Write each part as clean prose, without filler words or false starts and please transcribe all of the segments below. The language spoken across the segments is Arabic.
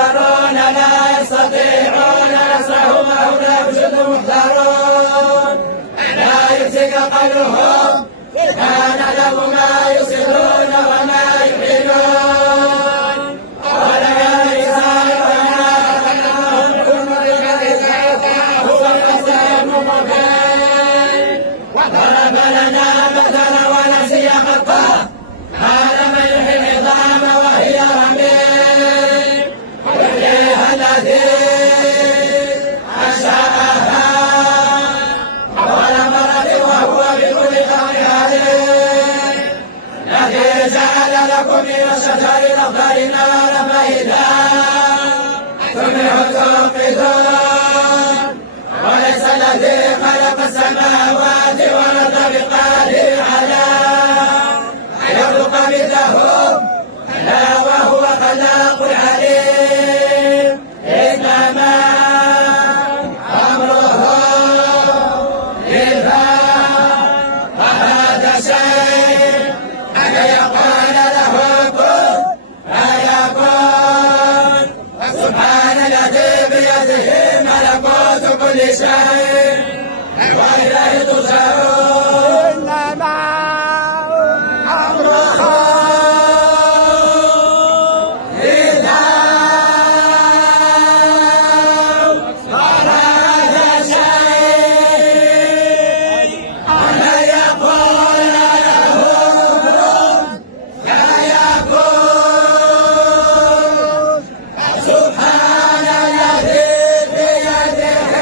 ينصرون لا يستطيعون نصرهم أو لا جند محضرون لا يحزنك قولهم لا نعلم ما يصرون وما يعلنون ولا يسعى وما كن بالكذب هو الحسن مبين وضرب لنا مثلا ونسي خلقه هذا من يحيي العظام وهي رميم ويحييها الذي أنشأها أول مرة وهو بكل خلق عليم الذي جعل لكم من الشجر الأخضر نارا فإذا تنبح توقدون وليس الذي خلق السماوات والأرض بقادر على أن يخلق مثلهم بلى وهو خلاق عليم إنما أمره إذا أراد شيء أن يقول له كن فيكون سبحان الذي بيده ملكوت كل شيء وإليه ترجعون إنما أمره إذا أراد شيء أن يقول له كن فيكون سبحان الذي بيده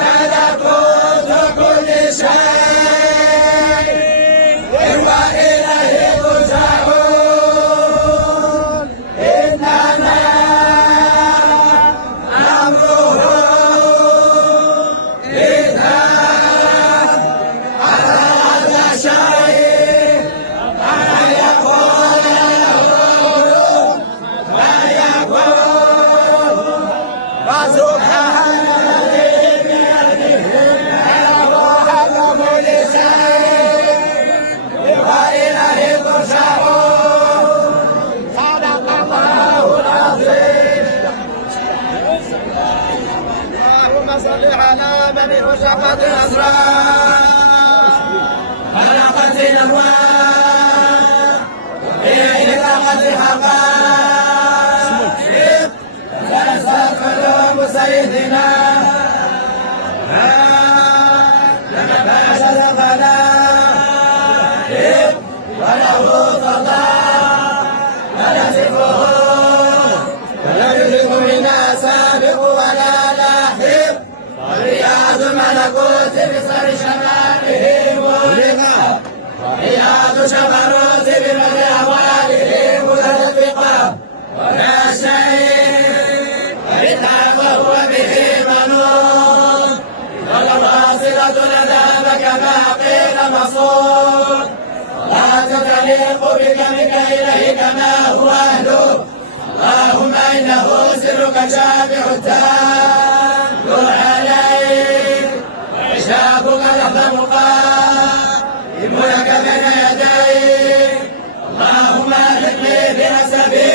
ملكوت كل شيء وإليه ترجعون إنما أمره إذا أراد شيء أن يقول له كن فيكون وسبحان الذي بيده ملكوت كل شيء وإليه ترجعون صدق الله العظيم. اللهم صل على من انشقت الأسرار خلقت الأموال وفيه لقت حقائق فلست قلوب سيدنا لما باشر الخلائق وله قضاء ونصفه ولا يدرك منا سابق ولا لاحق ورياض ملكوت بصر شماله مغلقة ورياض شمروت بمدى أمواله متدفقة ولا شيء وإذا وهو به منون والواصلة العذاب كما قيل مصون لا تتليق بك منك إليه كما هو أهله اللهم إنه سرك شافع التام عليك وعشابك لحظة قائم لك بين يديك اللهم ألحقني بحسبه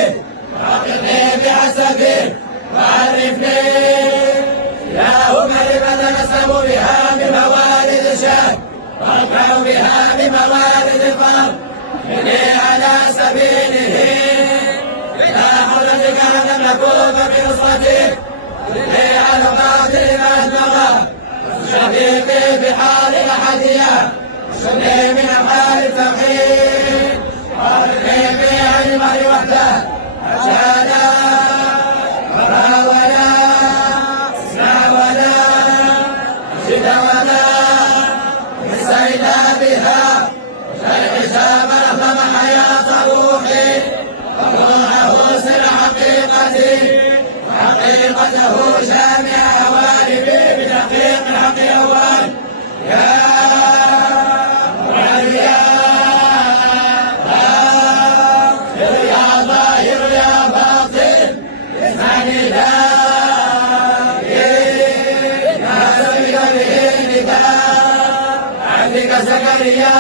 وأعطني بحسبه وعرفني اللهم لمن نسلم بها من موارد الشهر وارفع بها بموارد الفرد إني على سبيله إلى حضرتك لم نكون بنصرتك إني على قاتل ما أدمغه شفيقي بحال الأحدية شملي من أفعال التوحيد وارفقي عن المهر وحده أجانا ولا ولا اسمع ولا جد ولا حسينا بها فالحجاب نظم حياة روحي وروحه سر حقيقتي وحقيقته جامع أوالبي بدقيق الحق أول يا معليا يا ظاهر يا باطن اسمعني لا ما سبق به النداء عبدك زكريا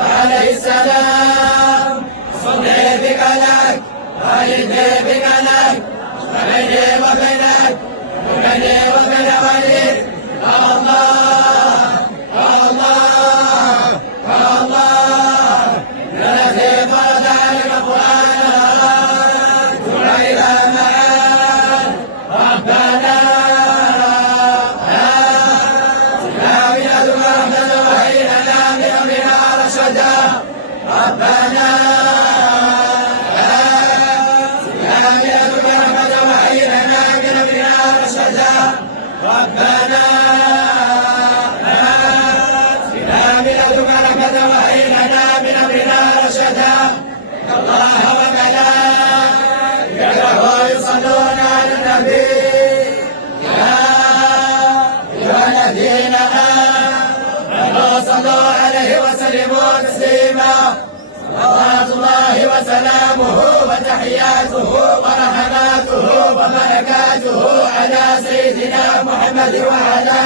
عليه السلام صلي بك لك والدي بك لك بيني وبينك وبيني وبين وليك الله الله الله الذي فرض عليك القرآن إلى معاد ربنا ربنا وهيئنا من أمرنا رشدا ربنا آتنا من لدنك رحمة وهيئنا من أمرنا رشدا الله وملائكته يصلون على النبي يا أيها الذين آمنوا صلوا عليه وسلموا تسليما صلوات الله وسلامه وتحياته ورحماته وبركاته على سيدنا محمد وعلى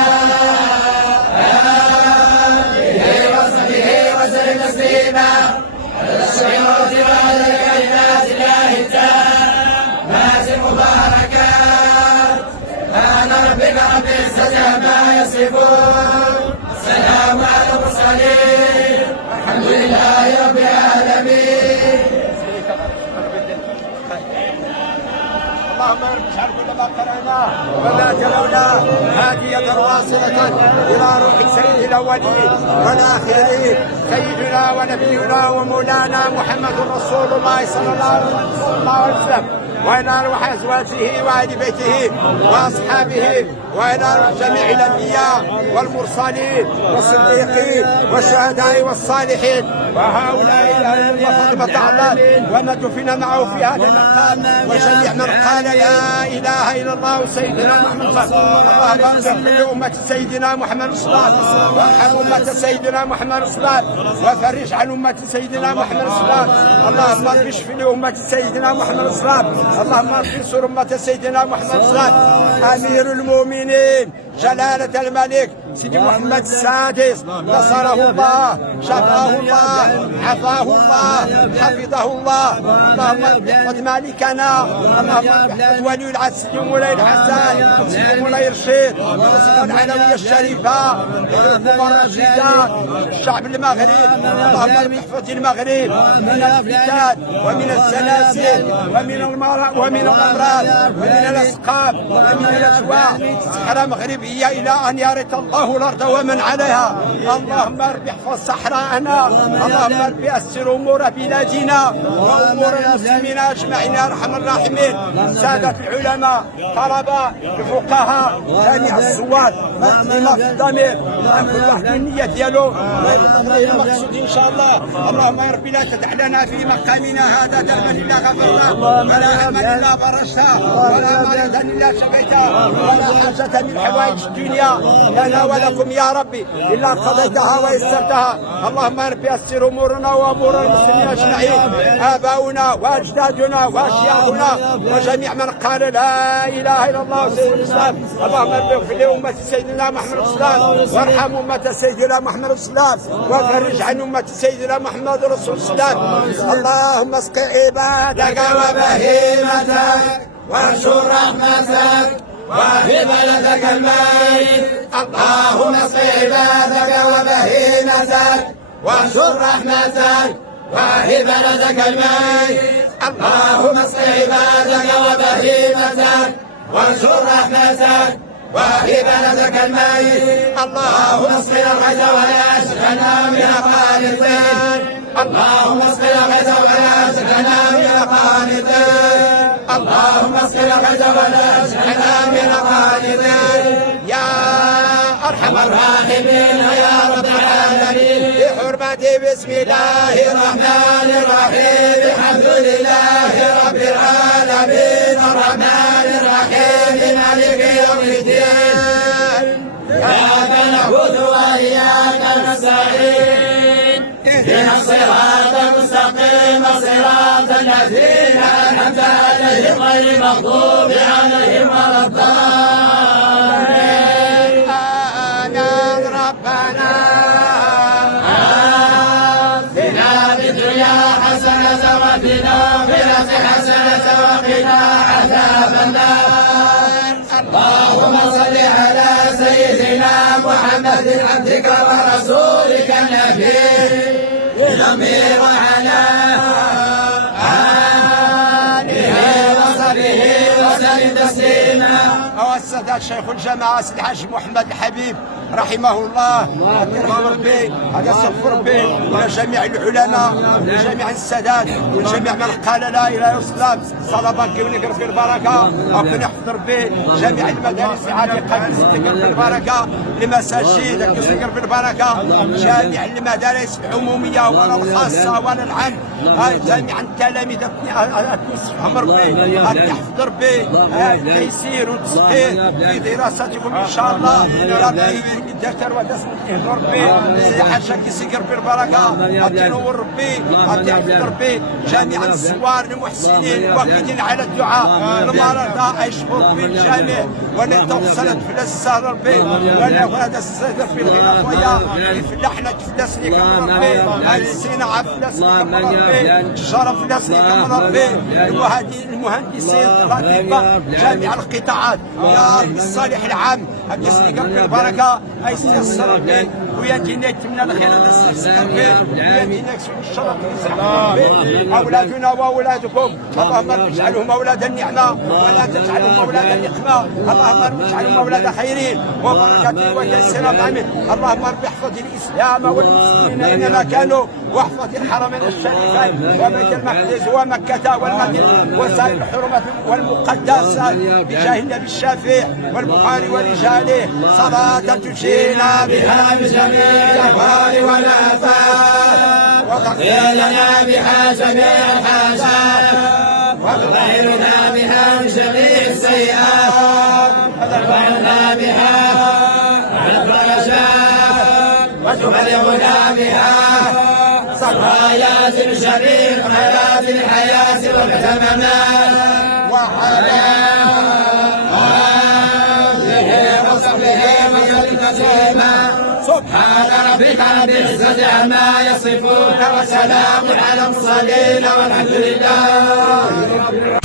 آله وصحبه وسلم تسليما على الشعور وعلى كلمات الله التامات المباركات سبحان ربك رب العزة عما يصفون السلام على المرسلين الحمد لله رب العالمين. اللهم اجعل كل ما قرأناه وما تلوناه هادية واصلة إلى روح سيد الأولين والآخرين سيدنا ونبينا ومولانا محمد رسول الله صلى الله عليه وسلم وإلى أرواح أزواجه وأهل بيته وأصحابه وإلى أرواح جميع الأنبياء والمرسلين والصديقين والشهداء والصالحين وهؤلاء الأهل وفاطمة علان وما دفن معه في هذا المقام وجميع من قال لا إله إلا الله سيدنا محمد اللهم اغفر لأمة سيدنا محمد صلى الله عليه وسلم وارحم أمة سيدنا محمد صلى الله عليه وسلم وفرج عن أمة سيدنا محمد صلى الله عليه وسلم اللهم اشف لأمة سيدنا محمد صلى الله عليه وسلم اللهم انصر أمة سيدنا محمد صلى الله عليه وسلم أمير المؤمنين جلالة الملك سيدي محمد السادس نصره الله شفاه الله عفاه الله حفظه الله اللهم احفظ مالكنا اللهم احفظ ولي العهد سيدي مولاي الحسن سيدي مولاي رشيد ورسول العلوية الشريفة الرشيدة الشعب المغرب اللهم احفظ المغرب من الفتن ومن السلاسل ومن الأمراض ومن الأسقام ومن الأجواء صحراء مغربية إلى أن يرث الله الأرض ومن عليها اللهم رب احفظ صحراءنا اللهم رب يسر أمور بلادنا وأمور المسلمين أجمعين يا أرحم الراحمين سادة العلماء طلبة الفقهاء جميع الزوار مقدمة في الضمير كل واحد النية ديالو المقصود إن شاء الله اللهم يا ربي لا تدع لنا في مقامنا هذا ذنبا إلا غفرنا ولا هما إلا فرجته ولا مريضا إلا شفيته ولا حاجة من حوائج الدنيا لنا ولكم يا ربي إلا قضيتها ويسرتها اللهم يا ربي يسر أمورنا وأمور المسلمين أجمعين آباؤنا وأجدادنا وأشياخنا وجميع من قال لا إله إلا الله سيد الإسلام اللهم اغفر لأمة سيدنا محمد رسول الله وارحم أمة سيدنا محمد رسول الله وفرج عن أمة سيدنا محمد رسول الله اللهم اسق عبادك وبهيمتك وانشر رحمتك وهب لك الميت اللهم اسق عبادك وبهيمتك وانشر رحمتك وهب لك الميت اللهم اسق عبادك وبهيمتك وانشر رحمتك وهب لك الميت اللهم اسقنا الغيث ولا يشقنا من القانطين اللهم اسقنا الغيث ولا يشقنا من القانطين اللهم اسقنا الغيث ولا يشقنا من القانطين يا ارحم الراحمين يا رب العالمين بحرمة بسم الله الرحمن الرحيم الحمد لله رب العالمين الرحمن الرحيم مالك يوم الدين إياك نعبد وإياك نستعين اهدنا الصراط المستقيم صراط الذين أنعمت عليهم غير المغضوب عليهم ولا الضالين آمين ربنا آتنا في الدنيا حسنة وفي الآخرة حسنة وقنا عذاب النار محمد عبدك ورسولك النبي الأمير وعلى آله وصحبه وسلم تسليما. السادات شيخ الجماعة سيدي الحاج محمد الحبيب رحمه الله، يرحم ربي، هذا صف ربي ولجميع العلماء ولجميع السادات ولجميع من قال لا اله الا الله صلابك ونقر في البركه، ربنا يحفظ ربي جميع المدارس عتيقه يذكر في البركه، المساجد يذكر في البركه، جميع المدارس العموميه ولا الخاصه ولا العام، جميع التلاميذ يسفهم ربي، يحفظ ربي التيسير والتصحيح في دراستكم ان شاء الله. يا ربي الدفتر ودسم ربي حاجه كيسكر بالبركه، تنور ربي، يحفظ ربي جميع الزوار المحسنين الواقدين على الدعاء، المرضى يشفوا ربي الجميع، ولا توصلت فلس ربي، ولا هذا الصدر في الغنى خويا يفلحنا تفلس لك ربي، الصناعه فلس لك ربي، الشرف فلس لك ربي، المهندسين الأطباء جميع القطاعات يا رب الصالح العام يسلك بالبركه، يستيسر ربي ويدينا يتمنى الخير يستيسر ربي، ويدينا الشرف يسعد ربي، اولادنا واولادكم اللهم اجعلهم اولاد النعمه ولا تجعلهم اولاد النقمه، اللهم اجعلهم اولاد خيرين وبركه وتيسير امين، اللهم رب احفظ الاسلام والمسلمين اينما كانوا، واحفظ الحرمين الشريفين وبيت المقدس ومكه والمدينه وسائر الحرمات والمقدسات بجاه النبي الشفيع والبخاري ورجاله، صلاه تجينا بها بجميع الاهوال والافات، وتغفر لنا بها جميع الحاجات، وتطهرنا بها من جميع السيئات، وترفعنا بها على الدرجات، وتبلغنا بها صفايات الشريف حياة الحياة والتمامات، وعلى آله وصحبه وسلم تسليما. سبحان ربك رب العزة عما يصفون وسلام على المرسلين والحمد لله.